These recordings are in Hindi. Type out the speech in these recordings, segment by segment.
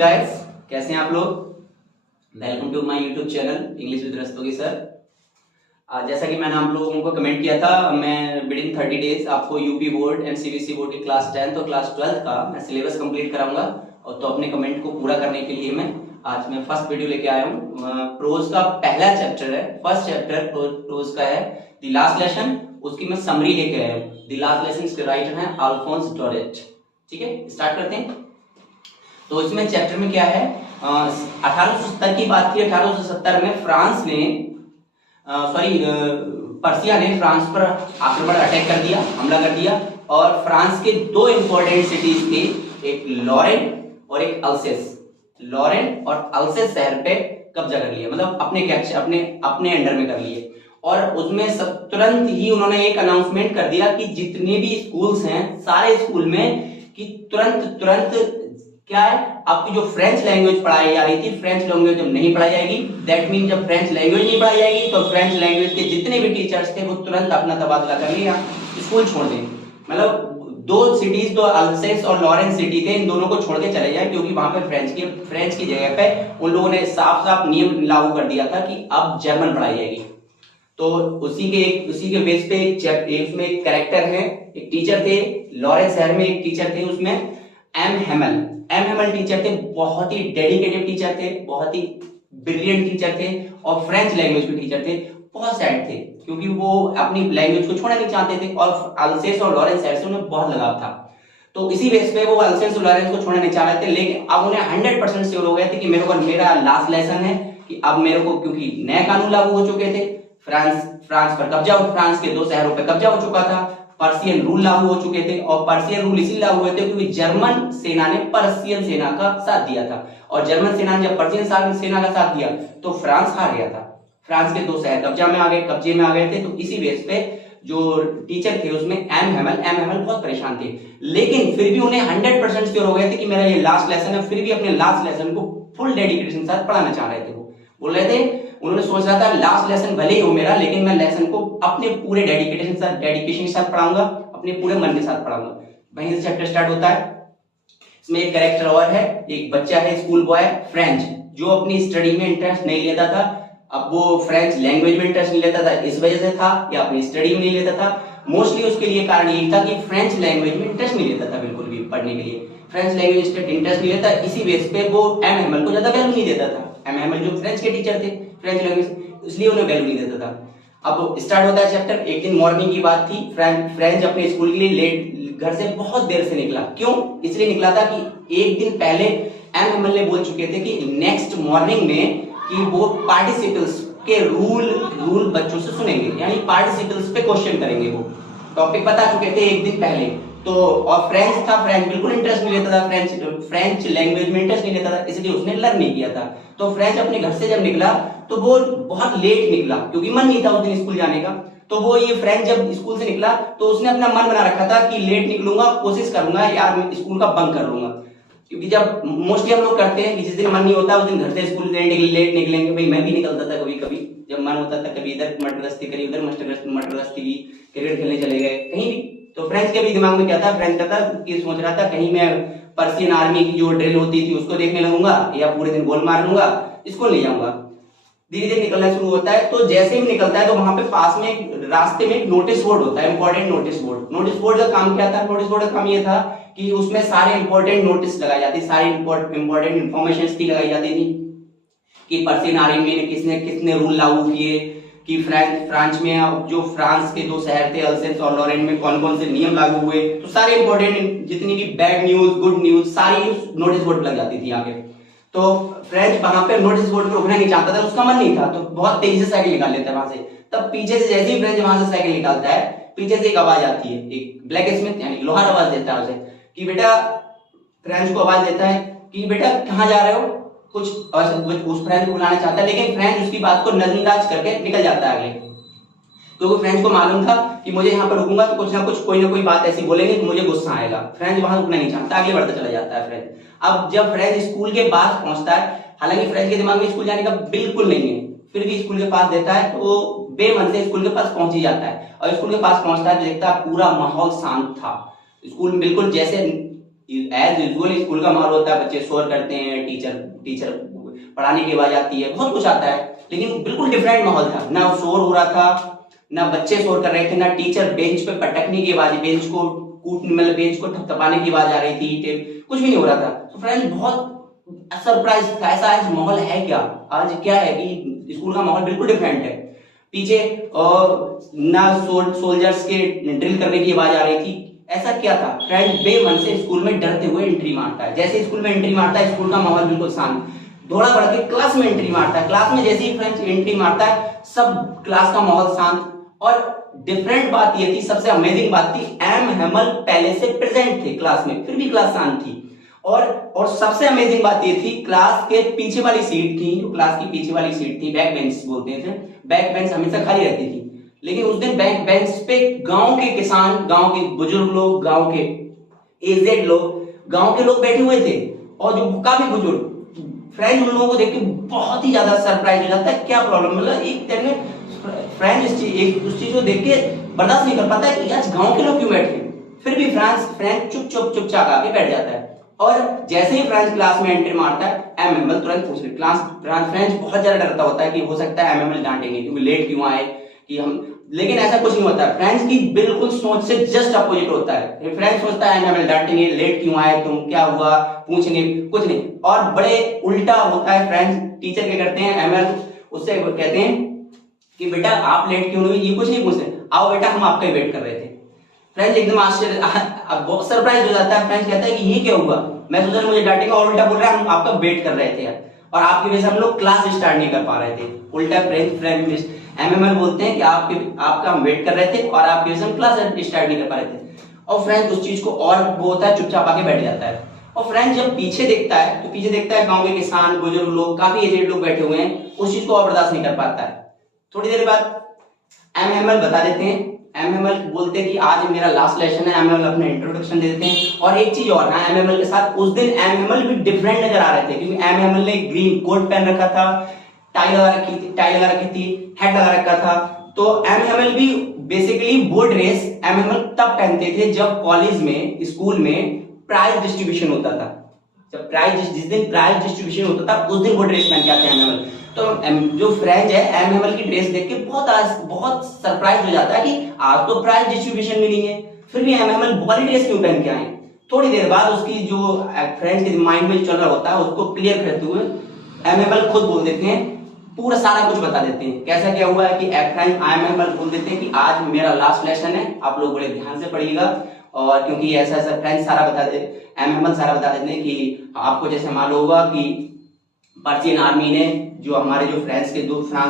गाइस, कैसे हैं आप लोग। Welcome to my YouTube channel English with Rastogi sir. जैसा कि मैंने आप लोगों को कमेंट किया था, मैं विद इन 30 डेज आपको UP board and CBSE board की क्लास 10th और क्लास 12th का मैं सिलेबस कंप्लीट कराऊंगा। और तो अपने कमेंट को पूरा करने के लिए आज मैं फर्स्ट वीडियो लेके आया हूँ। प्रोज का पहला चैप्टर है, फर्स्ट चैप्टर प्रोज का है द लास्ट लेसन। उसकी मैं समरी लेके आया हूँ। द लास्ट लेसन इसके राइटर हैं अल्फोंस डोरेट। ठीक है, स्टार्ट करते हैं। तो इसमें चैप्टर में क्या है, 1870 की बात थी। 1870 में फ्रांस ने पर्सिया ने फ्रांस पर आक्रमण अटैक कर दिया, हमला कर दिया। और फ्रांस के दो इंपॉर्टेंट सिटीज थे, एक लॉरेन और एक अल्सेस। लॉरेन और अल्सेस शहर पे कब्जा कर लिया, मतलब अपने अंडर में कर लिए। और उसमें तुरंत ही उन्होंने एक अनाउंसमेंट कर दिया कि जितने भी स्कूल्स हैं सारे स्कूल में कि तुरंत क्या है, आपकी जो फ्रेंच लैंग्वेज पढ़ाई जा रही थी, फ्रेंच लैंग्वेज जब नहीं पढ़ाई जाएगी, दैट मीन जब फ्रेंच लैंग्वेज नहीं पढ़ाई जाएगी तो फ्रेंच लैंग्वेज के जितने भी टीचर्स थे वो तुरंत अपना तबादला कर लिया, स्कूल छोड़ दें। मतलब दो सिटीज, दो अल्सेस और लॉरेंस सिटी थे, इन दोनों को छोड़ के चले जाए, क्योंकि वहां पे फ्रेंच की जगह पे उन लोगों ने साफ साफ नियम लागू कर दिया था कि अब जर्मन पढ़ाई जाएगी। तो उसी के बेस पे उसमें एक कैरेक्टर है, एक टीचर थे लॉरेंस शहर में, एक टीचर थे उसमें एम हेमल टीचर थे। बहुत ही डेडिकेटेड टीचर थे, बहुत ही ब्रिलियंट टीचर थे और फ्रेंच लैंग्वेज के टीचर थे। बहुत सैड थे क्योंकि वो अपनी लैंग्वेज को छोड़ना नहीं चाहते थे और अल्सेस और लॉरेंस शहर से उन्हें बहुत लगाव था। तो इसी बेस पे वो अल्सेस और लॉरेंस को छोड़ना नहीं चाह रहे थे, लेकिन अब उन्हें 100% श्योर हो गए थे कि मेरा लास्ट लेसन है कि अब मेरे को, क्योंकि नए कानून लागू हो चुके थे, फ्रांस पर कब्जा, फ्रांस के दो शहरों पर कब्जा हो चुका था, पर्शियन रूल लागू हो चुके थे। और पर्शियन रूल इसलिए लागू हुए थे क्योंकि जर्मन सेना ने पर्शियन सेना का साथ दिया था, और जर्मन सेना ने जब पर्शियन सेना का साथ दिया तो फ्रांस हार गया था। फ्रांस के दो शहर कब्जे में आ गए थे। तो इसी बेस पे जो टीचर थे उसमें एम हेमल बहुत परेशान थे, लेकिन फिर भी उन्हें 100% श्योर हो गए थे कि मेरा ये लास्ट लेसन है। फिर भी अपने लास्ट लेसन को फुल डेडिकेशन के साथ पढ़ाना चाह रहे थे। वो बोल रहे थे, उन्होंने सोच रहा था लास्ट लेसन भले ही हो मेरा, लेकिन मैं लेसन को अपने पूरे डेडिकेशन के साथ पढ़ाऊंगा, अपने पूरे मन के साथ पढ़ाऊंगा। वहीं से चैप्टर स्टार्ट होता है। इसमें एक कैरेक्टर और है, एक बच्चा है स्कूल बॉय फ्रेंच, जो अपनी स्टडी में इंटरेस्ट नहीं लेता था। अब वो फ्रेंच लैंग्वेज में इंटरेस्ट नहीं लेता था, इस वजह से था, या अपनी स्टडी में नहीं लेता था। मोस्टली उसके लिए कारण यही था कि फ्रेंच लैंग्वेज में इंटरेस्ट नहीं लेता था, बिल्कुल भी पढ़ने के लिए फ्रेंच लैंग्वेज इंटरेस्ट नहीं लेता। इसी बेस पे वो एम हेमल को ज्यादा वैल्यू नहीं देता था। एम हेमल जो फ्रेंच के टीचर थे, फ्रेंच लैंग्वेज, इसलिए उन्हें वैल्यू नहीं देता था। अब स्टार्ट होता है चैप्टर। एक दिन मॉर्निंग की बात थी, फ्रेंच अपने स्कूल के लिए लेट घर से बहुत देर से निकला। क्यों? इसलिए निकला था कि एक दिन पहले एम हेमल ने बोल चुके थे कि नेक्स्ट मॉर्निंग में कि वो पार्टिसिपल्स के रूल बच्चों से सुनेंगे, यानी पार्टिसिपल्स पे क्वेश्चन करेंगे। वो टॉपिक बता चुके थे एक दिन पहले। तो और फ्रेंच बिल्कुल इंटरेस्ट नहीं लेता था, फ्रेंच लैंग्वेज में इंटरेस्ट नहीं लेता था, इसलिए उसने लर्न नहीं किया था। तो फ्रेंच अपने घर से जब निकला तो वो बहुत लेट निकला, क्योंकि मन नहीं था उस दिन स्कूल जाने का। तो वो ये फ्रेंच जब स्कूल से निकला तो उसने अपना मन बना रखा था कि लेट निकलूंगा, कोशिश करूंगा यार मैं स्कूल का बंक कर लूंगा। क्योंकि जब मोस्टली हम लोग करते हैं कि जिस दिन मन नहीं होता उस दिन घर से स्कूल लेट निकलेंगे। भाई मैं भी निकलता था कभी कभी, जब मन होता था, कभी इधर मटरगस्ती करी, उधर मटरगस्ती की, क्रिकेट खेलने चले गए कहीं भी। तो फ्रेंच के भी दिमाग में क्या था, फ्रेंच का था कि सोच रहा था कहीं मैं पर्शियन आर्मी की जो ड्रिल होती थी उसको देखने लगूंगा, या पूरे दिन बॉल मार लूंगा, स्कूल नहीं जाऊंगा। धीरे धीरे निकलना शुरू होता है। तो जैसे ही निकलता है तो वहां पे पास में रास्ते में एक नोटिस बोर्ड होता है, important notice board. Notice board का काम क्या था? नोटिस बोर्ड का काम ये था कि उसमें सारे इंपॉर्टेंट नोटिस लगाई जाती, सारी इंपॉर्टेंट इंफॉर्मेशन लगाई जाती थी कि पर्शियन आर्मी में किसने रूल लागू किए, कि फ्रांस में जो फ्रांस के दो शहर थे अल्सेस और लॉरेन में कौन कौन से नियम लागू हुए। तो सारे इंपॉर्टेंट जितनी भी बैड न्यूज, गुड न्यूज, सारी नोटिस बोर्ड लग जाती थी आगे। तो फ्रेंच वहां पे नोटिस बोर्ड पर रुकना नहीं चाहता था, उसका मन नहीं था, तो बहुत तेजी से साइकिल निकाल लेता है वहां से। तब पीछे से जैसे ही फ्रेंच वहां से साइकिल निकालता है, पीछे से एक आवाज आती है, एक ब्लैक स्मिथ यानी लोहार आवाज देता है उसे कि बेटा, फ्रेंच को आवाज देता है कि बेटा कहां जा रहे हो, कुछ उस फ्रेंच को बुलाना चाहता है, लेकिन फ्रेंच उसकी बात को नजरअंदाज करके निकल जाता है आगे। तो फ्रेंच को मालूम था कि मुझे यहाँ पर रुकूंगा तो कुछ ना कोई बात ऐसी बोलेंगे कि मुझे गुस्सा आएगा। फ्रेंच वहां रुकना नहीं चाहता, आगे बढ़ता चला जाता है फ्रेंच। अब जब फ्रेंच स्कूल के पास पहुंचता है, हालांकि फ्रेंच के दिमाग में स्कूल जाने का बिल्कुल नहीं है, फिर भी स्कूल के पास देता है, तो बेमन से स्कूल के पास पहुंच ही जाता है। और स्कूल के पास पहुंचता है तो देखता है पूरा माहौल शांत था। स्कूल में बिल्कुल जैसे एज यूजुअल स्कूल का माहौल होता है, बच्चे शोर करते हैं, टीचर पढ़ाने की आवाज आती है, बहुत कुछ आता है, लेकिन बिल्कुल डिफरेंट माहौल था। ना शोर हो रहा था, ना बच्चे शोर कर रहे थे, ना टीचर बेंच पे पटकने की आवाज, बेंच को मतलब बेंच को थपथपाने की आवाज आ रही थी, कुछ भी नहीं हो रहा था। तो फ्रेंड्स बहुत सरप्राइज था, ऐसा आज माहौल है क्या, आज क्या है कि स्कूल का माहौल बिल्कुल डिफरेंट है। पीछे ना सोल्जर्स के ड्रिल करने की आवाज आ रही थी, ऐसा क्या था। फ्रेंड्स बेमन से स्कूल में डरते हुए एंट्री मारता है, जैसे स्कूल में एंट्री मारता है स्कूल का माहौल बिल्कुल शांत, दौड़ा बढ़ के क्लास में एंट्री मारता है, क्लास में जैसे ही फ्रेंड्स एंट्री मारता है सब क्लास का माहौल शांत। और डिफरेंट बात ये थी, सबसे अमेजिंग बात थी, एम हेमल पहले से प्रेजेंट थे क्लास में, फिर भी क्लास शांत थी। और सबसे अमेजिंग बात ये थी, क्लास के पीछे वाली सीट थी, जो क्लास की पीछे वाली सीट थी, बैक बेंच बोलते हैं, बैक बेंच हमेशा खाली रहती थी, लेकिन उस दिन बैक बेंच पे गांव के किसान, गांव के बुजुर्ग लोग, गांव के एजेड लोग, गांव के लोग बैठे हुए थे, और जो काफी बुजुर्ग। फ्रेंड उन लोगों को देख के बहुत ही ज्यादा सरप्राइज हो जाता है, क्या प्रॉब्लम, मतलब एक तरह में फ्रेंड उस चीज को देख के बर्दाश्त नहीं कर पाता है कि आज गांव के लोग क्यों बैठे, फिर भी फ्रेंड चुपचाप आके बैठ जाता है। और जैसे ही फ्रेंच क्लास में एंट्री मारता है, एम एम एल तुरंत पूछ रहे, फ्रेंच बहुत ज्यादा डरता होता है कि हो सकता है एम एम एल डांटेंगे क्योंकि लेट क्यों आए, कि हम, लेकिन ऐसा कुछ नहीं होता है। फ्रेंच की बिल्कुल सोच से जस्ट अपोजिट होता है। फ्रेंच सोचता है एम एम एल डांटेंगे, लेट क्यों आए तुम, क्या हुआ, पूछेंगे, कुछ नहीं। और बड़े उल्टा होता है, फ्रेंच टीचर क्या करते हैं, एम एल उससे कहते हैं कि बेटा आप लेट क्यों हुई, ये कुछ नहीं पूछते, आओ बेटा हम आपका वेट कर रहे थे। फ्रेंच एकदम आश्चर्य, बहुत सरप्राइज हो जाता है। फ्रेंच कहता है कि ये क्या हुआ, मैं सोचा मुझे डांटेगा, और उल्टा बोल रहा है हम आपका वेट कर रहे थे यार, और आपकी वजह से हम लोग क्लास स्टार्ट नहीं कर पा रहे थे। उल्टा फ्रेंच एमएमएल बोलते हैं कि आपका हम वेट कर रहे थे और आपकी वजह से हम क्लास स्टार्ट नहीं कर पा रहे थे। और फ्रेंच उस चीज को और वो होता है, चुपचाप आके बैठ जाता है। और फ्रेंच जब पीछे देखता है तो पीछे देखता है गांव के किसान, बुजुर्ग लोग, काफी एजेड लोग बैठे हुए हैं, उस चीज को और बर्दाश्त नहीं कर पाता है। थोड़ी देर बाद एमएमएल बता देते हैं, एमएमएल बोलते हैं कि आज मेरा लास्ट लेसन है। एमएमएल अपना इंट्रोडक्शन दे देते हैं। और एक चीज और ना, एमएमएल के साथ उस दिन एमएमएल भी डिफरेंट नजर आ रहे थे, क्योंकि एमएमएल ने ग्रीन कोट पहन रखा था, टाई लगा रखी थी, हेड लगा रखा था। तो एमएमएल भी बेसिकली वो ड्रेस एमएमएल तब पहनते थे जब कॉलेज में, स्कूल में प्राइज डिस्ट्रीब्यूशन होता था। जब जिस दिन प्राइज डिस्ट्रीब्यूशन होता था उस दिन वो ड्रेस पहन के आते हैं एमएमएल। तो जो फ्रेंच है, एमएमएल की ड्रेस देख के बहुत सरप्राइज हो जाता है कि आज तो प्राइज डिस्ट्रीब्यूशन भी नहीं है, फिर भी एमएमएल वाली ड्रेस क्यों पहन के आए। थोड़ी देर बाद उसकी जो फ्रेंच के माइंड में चल रहा होता है उसको क्लियर करते हुए एमएमएल खुद बोल देते हैं, पूरा सारा कुछ बता देते हैं कैसा क्या हुआ है। कि एमएमएल बोल देते हैं कि आज मेरा लास्ट लेसन है, आप लोग बड़े ध्यान से पढ़िएगा। और क्योंकि ऐसा फ्रेंच सारा बता दे, एमएमएल सारा बता देते हैं कि आपको जैसे मालूम होगा कि पर्शियन आर्मी ने जो हमारे जो फ्रांस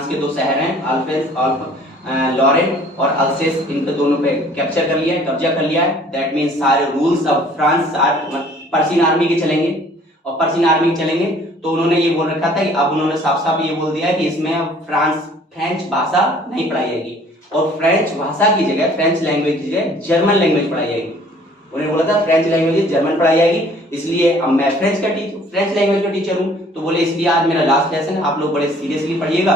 के दो शहर हैं, अल्फेंस और लॉरेन और अल्सेस, इनके दोनों पे कैप्चर कर लिया है, कब्जा कर लिया है। दैट मींस सारे rules of France Persian army के चलेंगे, और पर्शियन आर्मी के चलेंगे। तो उन्होंने ये बोल रखा था कि अब उन्होंने साफ साफ ये बोल दिया है कि इसमें फ्रेंच भाषा नहीं पढ़ाई जाएगी, और फ्रेंच भाषा की जगह, फ्रेंच लैंग्वेज की जगह जर्मन लैंग्वेज पढ़ाई जाएगी। उन्होंने बोला था फ्रेंच लैंग्वेज जर्मन पढ़ाई जाएगी, इसलिए अब मैं फ्रेंच लैंग्वेज का टीचर हूं, तो बोले इसलिए आज मेरा लास्ट लेसन है, आप लोग बड़े सीरियसली पढ़िएगा,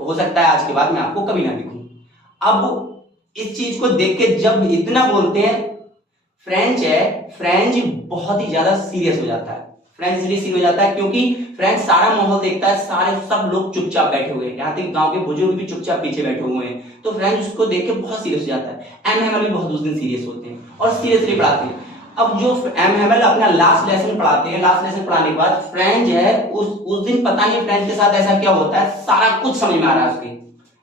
हो सकता है आज के बाद मैं आपको कभी ना दिखूं। अब इस चीज को देख के जब इतना बोलते हैं, फ्रेंच बहुत ही ज्यादा सीरियस हो जाता है। फ्रेंच इसलिए सीरियस हो जाता है क्योंकि फ्रेंच सारा माहौल देखता है, सब लोग चुपचाप बैठे हुए हैं, यहाँ तक गांव के बुजुर्ग भी चुपचाप पीछे बैठे हुए हैं। तो फ्रेंच उसको देख के बहुत सीरियस हो जाता है। एमएमएल भी बहुत उस दिन सीरियस होते हैं और सीरियसली पढ़ाते हैं। अब जो एमएमएल अपना लास्ट लेसन पढ़ाते हैं, लास्ट लेसन पढ़ाने के बाद फ्रेंच है उस दिन पता नहीं फ्रेंच के साथ ऐसा क्या होता है, सारा कुछ समझ में आ रहा है उसके।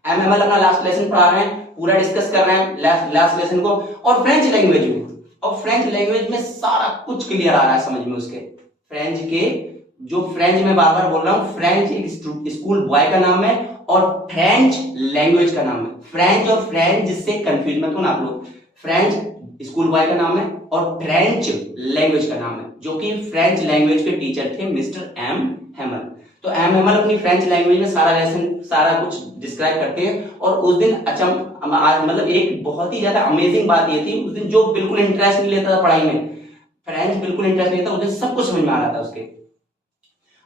एमएमएल अपना लास्ट लेसन पढ़ा रहे हैं, पूरा डिस्कस कर रहे हैं लास्ट लेसन को, और फ्रेंच लैंग्वेज में सारा कुछ क्लियर आ रहा है समझ में उसके। फ्रेंच में बार बार बोल रहा हूं, फ्रेंच एक स्कूल बॉय का नाम है और फ्रेंच लैंग्वेज का नाम है। फ्रेंच और फ्रेंच जिससे कंफ्यूज मत होना आप लोग, फ्रेंच स्कूल बॉय का नाम है और फ्रेंच लैंग्वेज का नाम है, जो कि फ्रेंच लैंग्वेज के टीचर थे मिस्टर एम हेमल। तो एम हेमल अपनी फ्रेंच लैंग्वेज में सारा कुछ डिस्क्राइब करते हैं। और उस दिन मतलब एक बहुत ही ज्यादा अमेजिंग बात ये थी, उस दिन जो बिल्कुल इंटरेस्ट नहीं लेता था पढ़ाई में, फ्रेंच बिल्कुल इंटरेस्ट नहीं था, उस दिन सब कुछ समझ में आ रहा था उसके।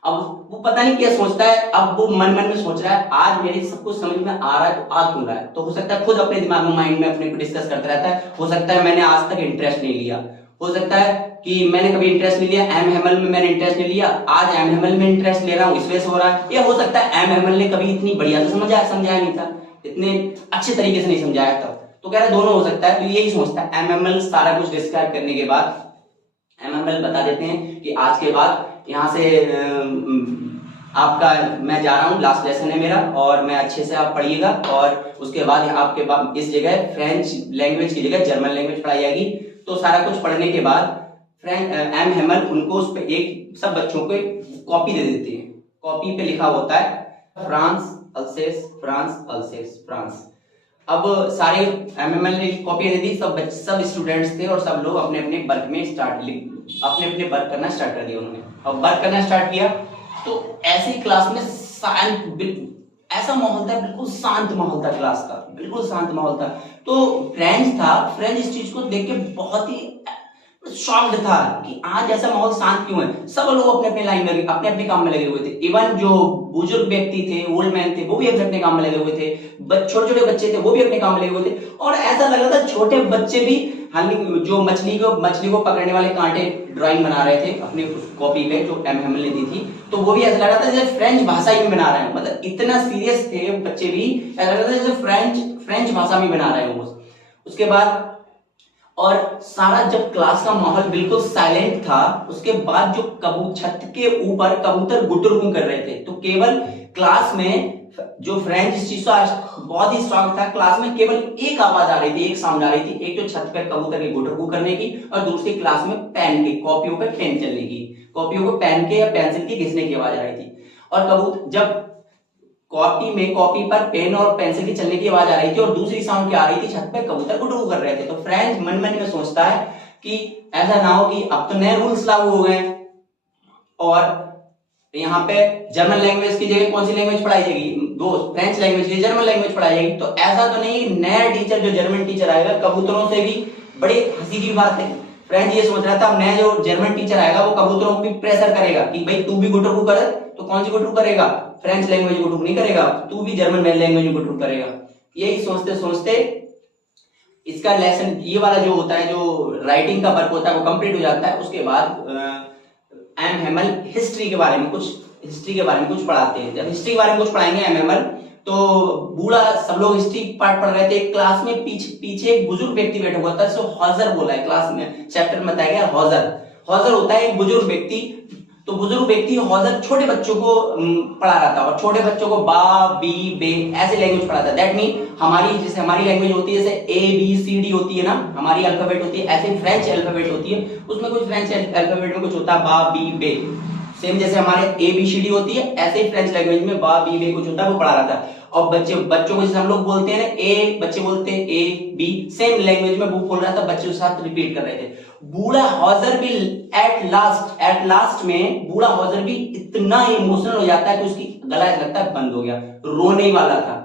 अब वो पता नहीं क्या सोचता है, अब वो मन में सोच रहा है आज मेरे सब कुछ समझ में आ रहा है, तो आ क्यों रहा है। तो हो सकता है खुद अपने दिमाग में, माइंड में अपने को डिस्कस करता रहता है, हो सकता है मैंने आज तक इंटरेस्ट नहीं लिया, हो सकता है कि मैंने कभी इंटरेस्ट नहीं लिया, एमएमएल में मैंने इंटरेस्ट नहीं लिया, आज एमएमएल में इंटरेस्ट ले रहा हूँ, इस वजह से हो रहा है। या हो सकता है एमएमएल ने कभी इतनी बढ़िया से समझाया नहीं था, इतने अच्छे तरीके से नहीं समझाया था। तो कह रहा है दोनों हो सकता है। तो यही सोचता है एमएमएल सारा कुछ डिस्क्राइब करने के बाद एमएमएल बता देते हैं कि आज के बाद यहाँ से आपका मैं जा रहा हूँ, लास्ट लेसन है मेरा, और मैं अच्छे से आप पढ़िएगा, और उसके बाद आपके पास इस जगह फ्रेंच लैंग्वेज की जगह जर्मन लैंग्वेज पढ़ाई जाएगी। तो सारा कुछ पढ़ने के बाद एमएमएल उनको उस पे एक सब बच्चों को कॉपी दे देते हैं। कॉपी पे लिखा होता है फ्रांस अल्सेस, फ्रांस अल्सेस, फ्रांस। अब सारे एमएमएल ने कॉपी दे दी, सब स्टूडेंट्स थे और सब लोग अपने अपने वर्क में अपने वर्क करना स्टार्ट कर दिया उन्होंने। अब वर्क करना स्टार्ट किया तो ऐसे ही क्लास में ऐसा माहौल था, बिल्कुल शांत माहौल था क्लास का, बिल्कुल शांत माहौल था। तो फ्रेंच था, फ्रेंच इस चीज को देख के बहुत ही शॉक्ड था कि आज ऐसा माहौल शांत क्यों है। सब लोग अपने अपने लाइन में अपने अपने काम में लगे हुए थे। इवन जो बुजुर्ग व्यक्ति थे, ओल्ड मैन थे, वो भी अपने अपने काम में लगे हुए थे। छोटे छोटे बच्चे थे, वो भी अपने काम में लगे हुए थे। और ऐसा लग रहा था छोटे बच्चे भी जो मछली को पकड़ने वाले कांटे ड्राइंग बना रहे थे अपनी कॉपी पे जो एमएमएल ने दी थी, तो वो भी ऐसा लग रहा था जैसे फ्रेंच भाषा ही में बना रहे हैं। मतलब इतना सीरियस थे बच्चे भी, ऐसा लग रहा था जैसे फ्रेंच भाषा में बना रहे हैं वो। उसके बाद और सारा जब क्लास का माहौल बिल्कुल साइलेंट था, उसके बाद जो छत के ऊपर कबूतर गुटरगुम कर रहे थे। तो केवल क्लास में जो फ्रेंच इस चीज का बहुत ही स्ट्रॉन्ग था, क्लास में केवल एक आवाज आ रही थी, एक साउंड आ रही थी, एक जो छत पर कबूतर के गुटरगु करने की, और दूसरी क्लास में पेन की कॉपियों पे पेन चलने की, कॉपियों को पेन के या पेंसिल की घिसने की आवाज आ रही थी। और कबूतर जब कॉपी पर पेन और पेंसिल की चलने की आवाज आ रही थी और दूसरी साउंड क्या आ रही थी, छत पे कबूतर गुटरगु कर रहे थे। तो फ्रेंच मन मन में सोचता है कि ऐसा ना हो कि अब तो नए रूल्स लागू हो गए और यहाँ पे जर्मन लैंग्वेज की जगह कौन सी लैंग्वेज पढ़ाई जाएगी, दोस्त फ्रेंच लैंग्वेज की जर्मन लैंग्वेज पढ़ाई जाएगी। तो ऐसा तो नहीं, नया टीचर जो जर्मन टीचर आएगा कबूतरों से भी बड़ी हंसी की बात है। फ्रेंच ये सोच रहा था नया जो जर्मन टीचर आएगा वो कबूतरों को भी प्रेशर करेगा कि भाई तू भी गुटरगु कर, तो कौन सी गुटरगु करेगा, फ्रेंच लैंग्वेज गुटरगु नहीं करेगा, तू भी जर्मन लैंग्वेज गुटरगु करेगा। यही सोचते सोचते इसका लेसन ये वाला जो होता है, जो राइटिंग का वर्क होता है वो कंप्लीट हो जाता है। उसके बाद एमएमएल हिस्ट्री के बारे में कुछ पढ़ाते हैं। जब हिस्ट्री के बारे में कुछ पढ़ाएंगे एमएमएल, तो बूढ़ा सब लोग हिस्ट्री पार्ट पढ़ रहे थे, क्लास में पीछे एक बुजुर्ग व्यक्ति बैठा हुआ था, जिसको हॉजर बोला है, क्लास में चैप्टर में बताया गया हॉजर होता है एक बुजुर्ग व्यक्ति। तो बुजुर्ग व्यक्ति हॉजर छोटे बच्चों को पढ़ा रहा था और छोटे बच्चों को बा बी बे ऐसे लैंग्वेज पढ़ाता है। दैट मीन हमारी लैंग्वेज होती है जैसे ए बी सी डी होती है ना, हमारी अल्फाबेट होती है, ऐसे फ्रेंच अल्फाबेट होती है, उसमें कुछ फ्रेंच अल्फाबेट में कुछ होता है बा बी बे, सेम जैसे हमारे ए बी सी डी होती है, ऐसे ही फ्रेंच लैंग्वेज में बा बी बे कुछ होता है, वो पढ़ा रहा था। और बच्चों को जैसे हम लोग बोलते हैं ना ए, बच्चे बोलते हैं ए बी, सेम लैंग्वेज में वो बोल रहा था, बच्चे उसके साथ रिपीट कर रहे थे। बूढ़ा हॉजर भी एट लास्ट में बूढ़ा हॉजर भी इतना इमोशनल हो जाता है कि उसकी गला ऐसा लगता है बंद हो गया, रोने वाला था।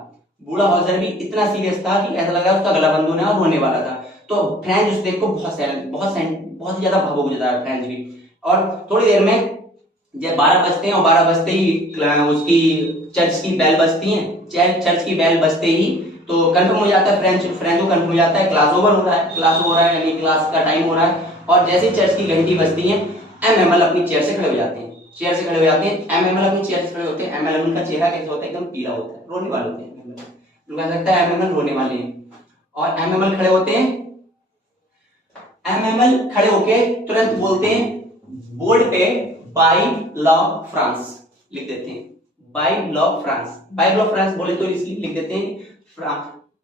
बूढ़ा हॉजर भी इतना सीरियस था कि ऐसा लगा उसका गला बंद होने और रोने वाला था। तो फ्रेंच उस देख को बहुत ज्यादा भावुक हो जाता है फ्रेंच भी। और थोड़ी देर में जब 12 बजते हैं और 12 बजते ही उसकी चर्च की बेल बजती है, चर्च की बेल बजते ही तो कंफर्म हो जाता है, फ्रेंच को कंफर्म हो जाता है क्लास ओवर हो रहा है, यानी क्लास का टाइम हो रहा है। और जैसे ही चर्च की घंटी बजती है, एमएमएल अपनी चेयर से खड़े हो जाते हैं, एमएमएल अपनी चेयर से खड़े होते हैं। एमएमएल का चेहरा कैसा होता है, एकदम पीला होता है, रोने वाले होते हैं, उनको ऐसा लगता है एमएमएल रोने वाले हैं। और एमएमएल खड़े होते हैं, एमएमएल खड़े होके तुरंत बोलते हैं बोर्ड पे बाइबल ऑफ फ्रांस लिख देते हैं, बाइबल ऑफ फ्रांस बोले तो इसलिए लिख देते हैं।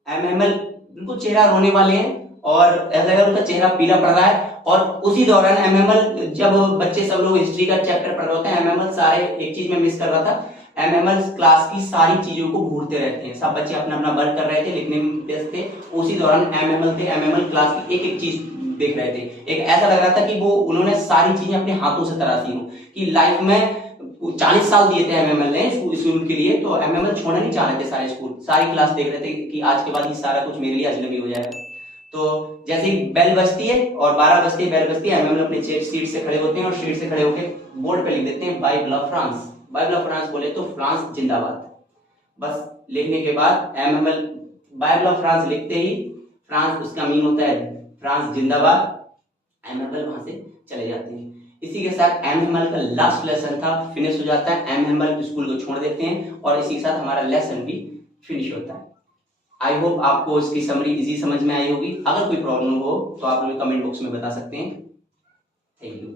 एमएमएल बिल्कुल चेहरा रोने वाले हैं और ऐसा लगा उनका चेहरा पीला पड़ रहा है। और उसी दौरान एमएमएल, जब बच्चे सब लोग हिस्ट्री का चैप्टर पढ़ रहे होते हैं, एमएमएल सारे एक चीज में मिस कर रहा था, एमएमएल क्लास की सारी चीजों को भूलते रहते हैं। सब बच्चे अपना अपना वर्क कर रहे थे, लिखने में व्यस्त थे, उसी दौरान एमएमएल क्लास की एक एक चीज देख रहे थे। एक ऐसा लग रहा था कि वो उन्होंने सारी चीजें अपने हाथों से तराशी हो, कि लाइफ में 40 साल दिए थे एमएमएल ने स्कूल के लिए, तो एमएमएल छोड़ना नहीं चाह रहे थे, सारे स्कूल सारी क्लास देख रहे थे कि आज के बाद ये सारा कुछ मेरे लिए अजनबी हो जाएगा। तो जैसे ही बेल बजती है और 12 बजती है, बेल बजती है, एमएमएल अपने सीट से खड़े होते हैं और सीट से खड़े होकर बोर्ड पे लिख देते हैं बाइबल ऑफ फ्रांस बोले तो फ्रांस जिंदाबाद। बस लिखने के बाद एमएमएल बाइबल ऑफ फ्रांस लिखते ही फ्रांस, उसका मीन होता है फ्रांस जिंदाबाद, एम हेमल वहां से चले जाते हैं। इसी के साथ एम हेमल का लास्ट लेसन था फिनिश हो जाता है। एम हेमल स्कूल को छोड़ देते हैं और इसी के साथ हमारा लेसन भी फिनिश होता है। आई होप आपको इसकी समरी इजी समझ में आई होगी। अगर कोई प्रॉब्लम हो तो आप हमें कमेंट बॉक्स में बता सकते हैं। Thank you.